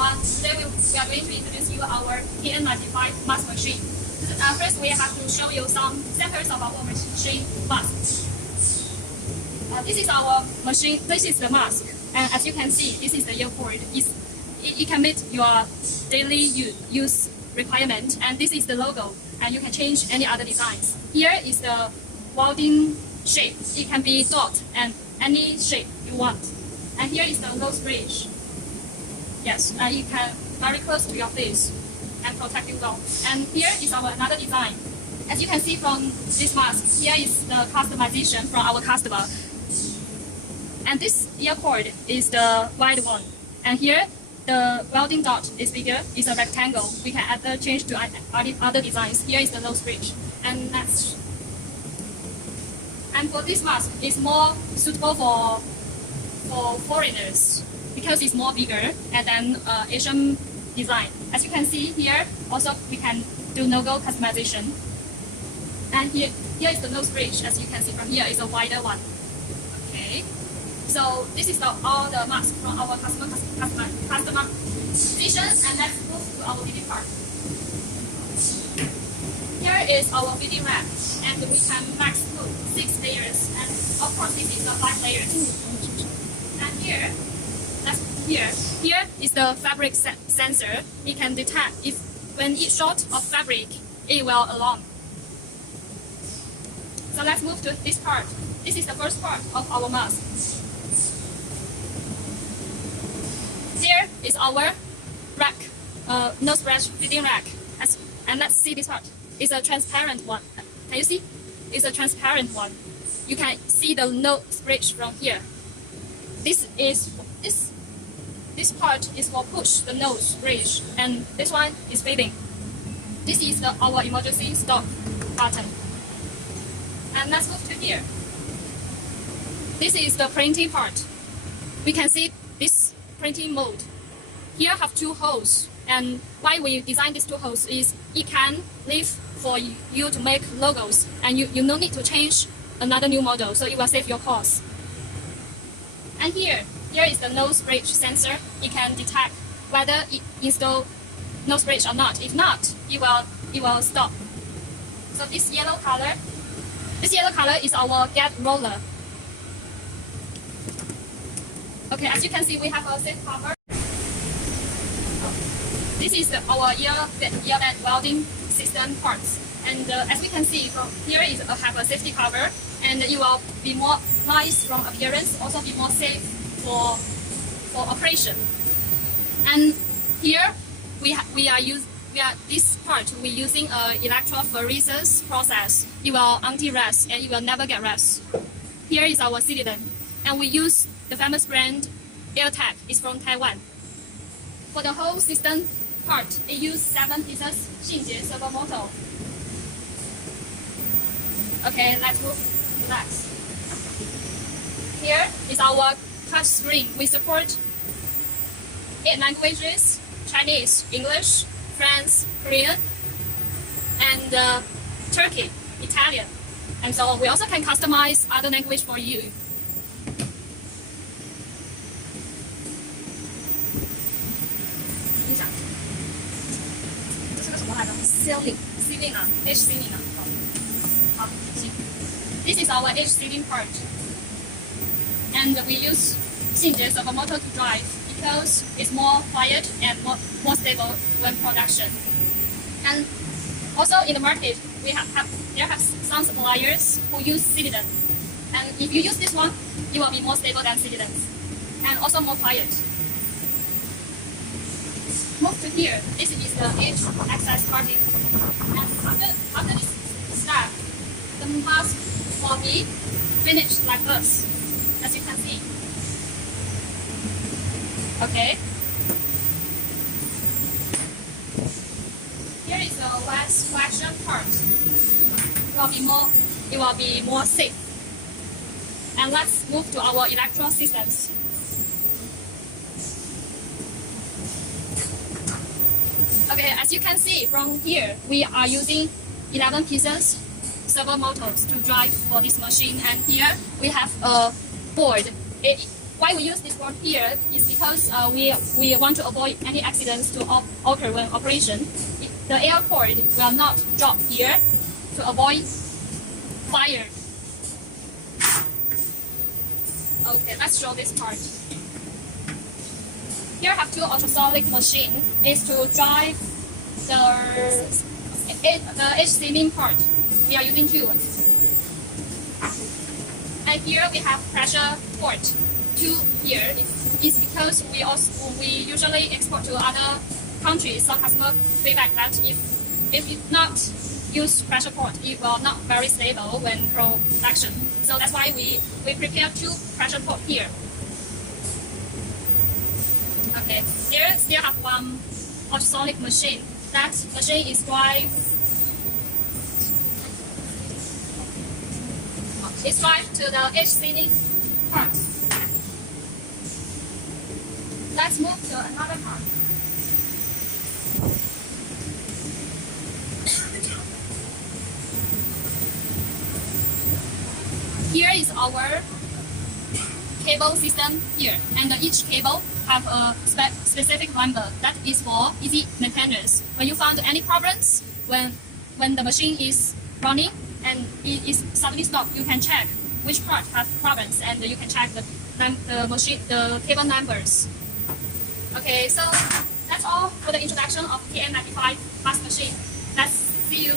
everyone. Today we are going to introduce you our kn95 mask machine. First, we have to show you some samples of our machine mask. This is our machine. This is the mask, and as you can see, this is the ear cord. It can meet your daily use requirement, and this is the logo, and you can change any other designs. Here is the welding shape. It can be dot and any shape you want. And here is the nose bridge. Yes, you can very close to your face and protect you well. And here is our another design. As you can see from this mask, here is the customization from our customer. And this ear cord is the wide one. And here, the welding dot is bigger, it's a rectangle. We can either change to other designs. Here is the nose bridge. And next. And for this mask, it's more suitable for foreigners because it's more bigger and then Asian design. As you can see here, also we can do logo customization. And here is the nose bridge. As you can see from here, is a wider one. Okay. So this is all the masks from our customer visions, and let's move to our fitting part. Here is our fitting rack, and we can max put 6 layers, and of course this is the 5 layers. And here is the fabric sensor. It can detect if when it's short of fabric, it will alarm. So let's move to this part. This is the first part of our mask. Here is our rack, nose bridge fitting rack. And let's see this part. It's a transparent one. Can you see? It's a transparent one. You can see the nose bridge from here. This part is for push the nose bridge, and this one is fitting. This is our emergency stop button. And let's move to here. This is the printing part. We can see this printing mode. Here have 2 holes, and why we designed these 2 holes is it can live for you to make logos, and you no need to change another new model, so it will save your cost. And here is the nose bridge sensor. It can detect whether it install nose bridge or not. If not, it will stop. So this yellow color is our gap roller. Okay, as you can see, we have a safe cover. This is our earband welding system parts. And as we can see from here is have a safety cover, and it will be more nice from appearance, also be more safe for operation. And here this part we're using a electrophoresis process. It will anti-rust and it will never get rust. Here is our cylinder, and we use the famous brand AirTag. It's from Taiwan. For the whole system part, it uses 7 pieces Xinjie servo motor. Okay, let's move to next. Here is our touch screen. We support 8 languages: Chinese, English, French, Korean, and Turkey, Italian. And so we also can customize other language for you. Ceiling edge ceiling. This is our edge ceiling part, and we use Xinjie servo motor to drive because it's more quiet and more stable when production. And also in the market, there have some suppliers who use cylinder, and if you use this one, it will be more stable than cylinders, and also more quiet. Move to here. This is the edge access parting. And after this step, the mask will be finished like this, as you can see. Okay. Here is the wax collection part. It will be more safe. And let's move to our electro systems. Okay, as you can see from here, we are using 11 pieces servo motors to drive for this machine, and here we have a board. why we use this board here is because we want to avoid any accidents to occur when operation. The air cord will not drop here to avoid fire. Okay, let's show this part. Here I have two ultrasonic machine is to drive the edge sealing part. We are using two. And here we have pressure port. Two here is because we usually export to other countries. Some customer feedback that if you not use pressure port, it will not very stable when production. So that's why we prepare two pressure port here. Okay, there still have one ultrasonic machine. That machine is drive to the edge sealing part. Let's move to another part. Here is our cable system here, and each cable have a specific number that is for easy maintenance. When you found any problems, when the machine is running and it is suddenly stopped, you can check which part has problems, and you can check the cable numbers. Okay, so that's all for the introduction of kn95 mask machine. Let's see you